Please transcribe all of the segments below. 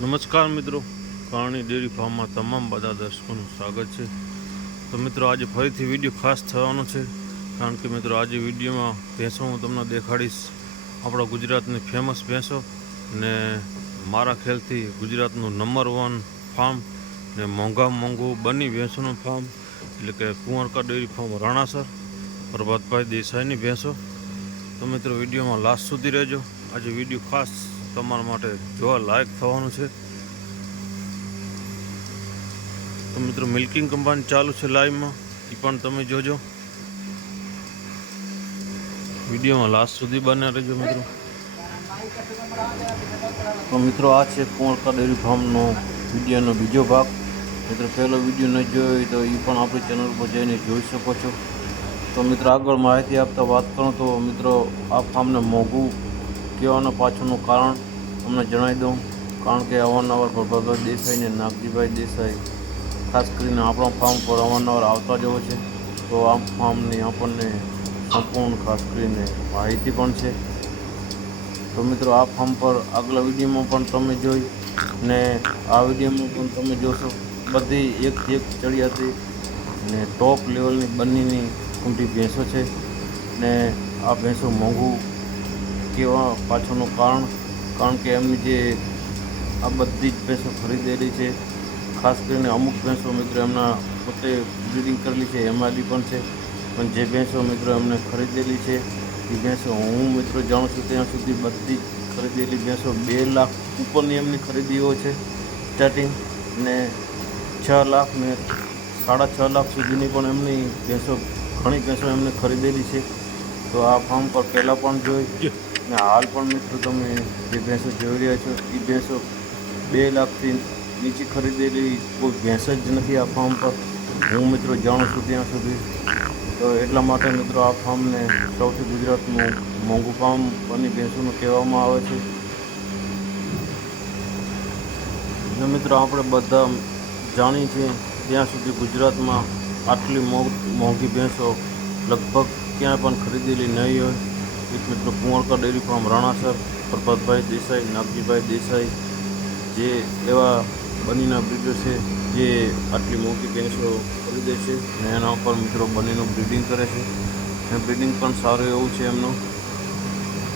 નમસ્કાર મિત્રો. કારણી ડેરી ફાર્મમાં તમામ બધા દર્શકોનું સ્વાગત છે. તો મિત્રો, આજે ફરીથી વીડિયો ખાસ થવાનો છે. કારણ કે મિત્રો, આજે વિડીયોમાં ભેંસો હું તમને દેખાડીશ. આપણા ગુજરાતની ફેમસ ભેંસો ને મારા ખ્યાલથી ગુજરાતનું નંબર વન ફાર્મ ને મોંઘામાં મોંઘું બની ભેંસોનું ફાર્મ એટલે કે કુંવરકા ડેરી ફાર્મ રાણાસર, પ્રભાતભાઈ દેસાઈની ભેંસો. તો મિત્રો, વિડીયોમાં લાસ્ટ સુધી રહેજો. આજે વીડિયો ખાસ તમારા માટે જોવા લાયક થવાનું છે. તો મિત્રો મિલ્કિંગ કંપાની ચાલુ છે લાઈવમાં એ પણ તમે જોજો. વિડીયોમાં લાસ્ટ સુધી બન્યા રહેજો મિત્રો. તો મિત્રો, આ છે કુંવરકા ડેરી ફાર્મનો વિડીયોનો બીજો ભાગ. મિત્રો, પહેલો વીડિયો ન જોયો હોય તો એ પણ આપણી ચેનલ પર જઈને જોઈ શકો છો. તો મિત્રો, આગળ માહિતી આપતા વાત કરું તો મિત્રો, આ ફાર્મને મોંઘું કહેવાનું પાછળનું કારણ તમને જણાવી દઉં. કારણ કે અવારનવાર પ્રભાતભાઈ દેસાઈ ને નાગજીભાઈ દેસાઈ, ખાસ કરીને આપણા ફાર્મ પર અવારનવાર આવતા જ છે. તો આ ફાર્મની આપણને સંપૂર્ણ ખાસ કરીને માહિતી પણ છે. તો મિત્રો આ ફાર્મ પર આગલા વિડીયોમાં પણ તમે જોઈ ને આ વિડીયોમાં પણ તમે જોશો. બધી એક એક ચડિયાતી ને ટોપ લેવલની બંનેની ઊંટી ભેંસો છે ને આ ભેંસો મોંઘું કહેવા પાછળનું કારણ? કારણ કે એમની જે આ બધી જ ભેંસો ખરીદેલી છે, ખાસ કરીને અમુક ભેંસો મિત્રો એમના પોતે બ્રિડિંગ કરેલી છે, એમઆરડી પણ છે. પણ જે ભેંસો મિત્રો એમને ખરીદેલી છે, એ ભેંસો હું મિત્રો જાણું છું ત્યાં સુધી બધી ખરીદેલી ભેંસો બે લાખ ઉપરની એમની ખરીદીઓ છે સ્ટાર્ટિંગ ને છ લાખ ને સાડા છ લાખ સુધીની પણ એમની ભેંસો, ઘણી ભેંસો એમને ખરીદેલી છે. તો આ ફાર્મ પર પહેલાં પણ જોઈ. ને હાલ પણ મિત્રો તમે જે ભેંસો જોઈ રહ્યા છો એ ભેંસો બે લાખથી નીચે ખરીદેલી, કોઈ ભેંસ જ નથી આ ફાર્મ પર. હું મિત્રો જાણું છું ત્યાં સુધી. તો એટલા માટે મિત્રો આ ફાર્મને સૌથી ગુજરાતનું મોંઘું ફાર્મ અને ભેંસોનું કહેવામાં આવે છે. મિત્રો આપણે બધા જાણીએ છીએ ત્યાં સુધી ગુજરાતમાં આટલી મોંઘી ભેંસો લગભગ ક્યાંય પણ ખરીદેલી નહીં હોય. એક મિત્રો કુંવરકા ડેરી ફાર્મ રાણાસર, પ્રભાતભાઈ દેસાઈ, નાગજીભાઈ દેસાઈ, જે એવા બનીના બ્રિડર છે, જે આટલી મોટી ભેંસો ખરીદે છે અને એના ઉપર મિત્રો બનીનું બ્રીડિંગ કરે છે. અને બ્રીડિંગ પણ સારું એવું છે એમનું.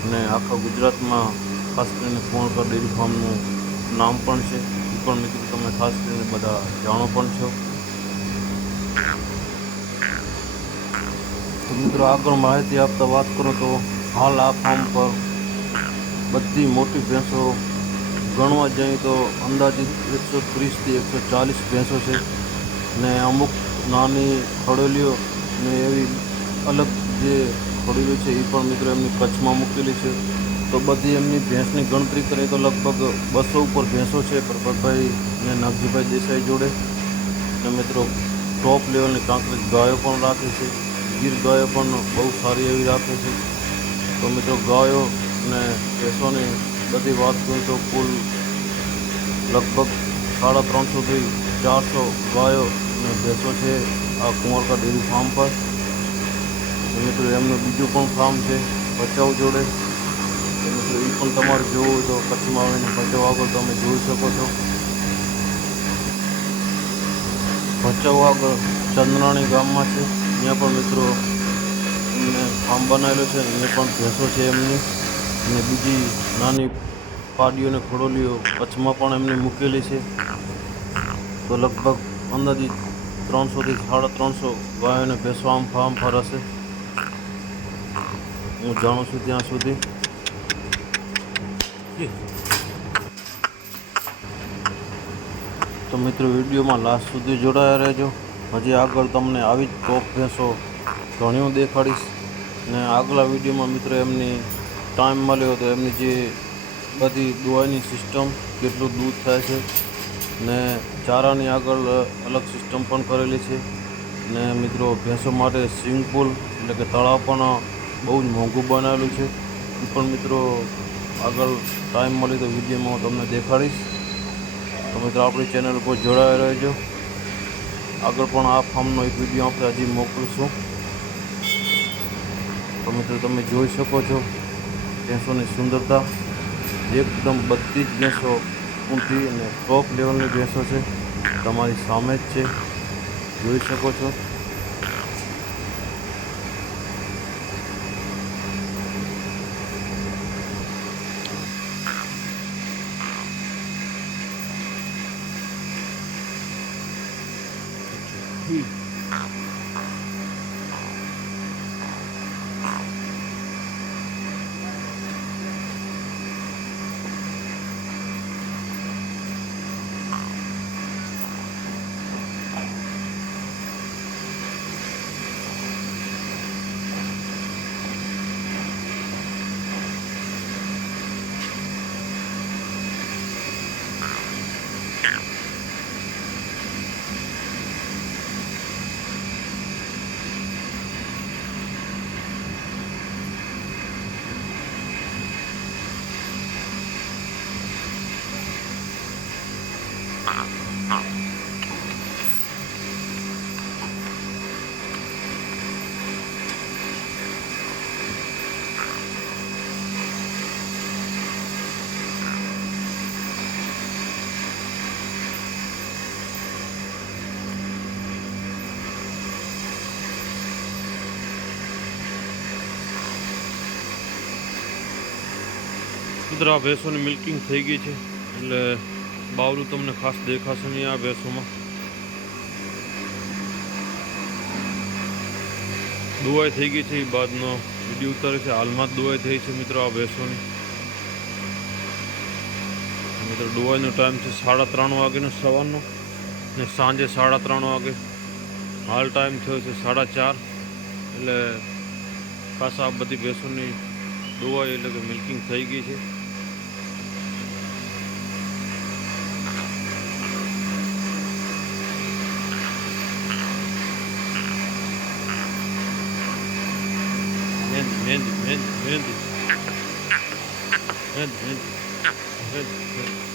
અને આખા ગુજરાતમાં ખાસ કરીને કુંવરકા ડેરી ફાર્મનું નામ પણ છે. એ પણ મિત્રો તમે ખાસ કરીને બધા જાણો પણ છો. તો મિત્રો આગળ માહિતી આપતા વાત કરો તો હાલ આ ફાર્મ પર બધી મોટી ભેંસો ગણવા જઈએ તો અંદાજિત એકસો ત્રીસથી એકસો ચાલીસ ભેંસો છે. ને અમુક નાની ખડેલીઓ ને એવી અલગ જે ખડેલીઓ છે એ પણ મિત્રો એમની કચ્છમાં મૂકેલી છે. તો બધી એમની ભેંસની ગણતરી કરીએ તો લગભગ બસો ઉપર ભેંસો છે પ્રભાતભાઈ ને નાગજીભાઈ દેસાઈ જોડે. ને મિત્રો ટોપ લેવલની કાંકરેજ ગાયો પણ રાખે છે. ગીર ગાયો પણ બહુ સારી એવી રાખે છે. તો મિત્રો ગાયો અને ભેંસોની બધી વાત કરું તો કુલ લગભગ સાડા ત્રણસોથી ચારસો ગાયો અને ભેંસો છે આ કુંવરકા ડેરી ફાર્મ પર. મિત્રો એમનું બીજું પણ ફાર્મ છે, ભચાઉ જોડે. મિત્રો એ પણ તમારે જોવું હોય તો કચ્છમાં આવીને ભચાઉ આગળ તમે જોઈ શકો છો. ભચાઉ આગળ ચંદ્રાણી ગામમાં છે. ત્યાં પણ મિત્રો એમને ફાર્મ બનાવેલો છે. એ પણ ભેંસો છે એમની. અને બીજી નાની પાડીઓ અને ખડોલીઓ કચ્છમાં પણ એમને મૂકેલી છે. તો લગભગ અંદાજિત ત્રણસોથી સાડા ત્રણસો ગાયો અને ભેંસો આમ ફાર્મ પર હશે. હું જાણું છું ત્યાં સુધી. તો મિત્રો, વિડીયોમાં લાસ્ટ સુધી જોડાયા રહેજો. હજી આગળ તમને આવી જ ટોપ ભેંસો ઘણીઓ દેખાડીશ. ને આગલા વિડીયોમાં મિત્રો એમની ટાઈમ મળ્યો તો એમની જે બધી દુવાની સિસ્ટમ કેટલું દૂધ થાય છે ને ચારાની આગળ અલગ સિસ્ટમ પણ કરેલી છે ને મિત્રો ભેંસો માટે સ્વિમિંગ પુલ એટલે કે તળાવ પણ બહુ જ મોંઘું બનાવેલું છે. એ પણ મિત્રો આગળ ટાઈમ મળી તો વિડીયોમાં હું તમને દેખાડીશ. તો મિત્રો આપણી ચેનલ ઉપર જોડાયેલા રહેજો. આગળ પણ આ ફાર્મનો એક વીડિયો આપણે હજી મોકલીશું તો મિત્રો તમે જોઈ શકો છો ભેંસોની સુંદરતા. એકદમ બધી જ ભેંસો નિપુણથી અને ટોપ લેવલની ભેંસો છે. તમારી સામે જ છે. જોઈ શકો છો. મિત્રો આ ભેંસોની મિલ્કિંગ થઈ ગઈ છે એટલે બાવલું તમને ખાસ દેખાશે નહીં આ ભેંસોમાં. દુવાઈ થઈ ગઈ છે, એ બાદનો વીડિયો ઉતારે છે. હાલમાં જ દુવાઈ થઈ છે મિત્રો આ ભેંસોની. મિત્રો દુવાઈનો ટાઈમ છે સાડા ત્રણ વાગ્યાનો સવારનો. ને સાંજે સાડા ત્રણ વાગે. હાલ ટાઈમ થયો છે સાડા ચાર. એટલે ખાસ આ બધી ભેંસોની દુવાઈ એટલે કે મિલ્કિંગ થઈ ગઈ છે. Andy. Andy, Andy. Andy, Andy.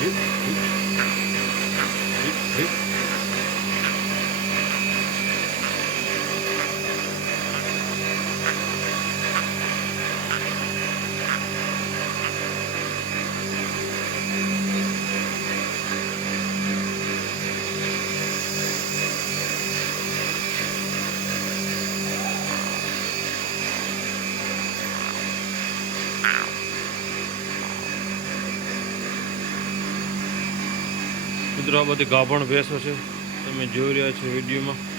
Hip, hip. મિત્રો આ બધી ગાભણ ભેંસો છે. તમે જોઈ રહ્યા છો વિડીયોમાં.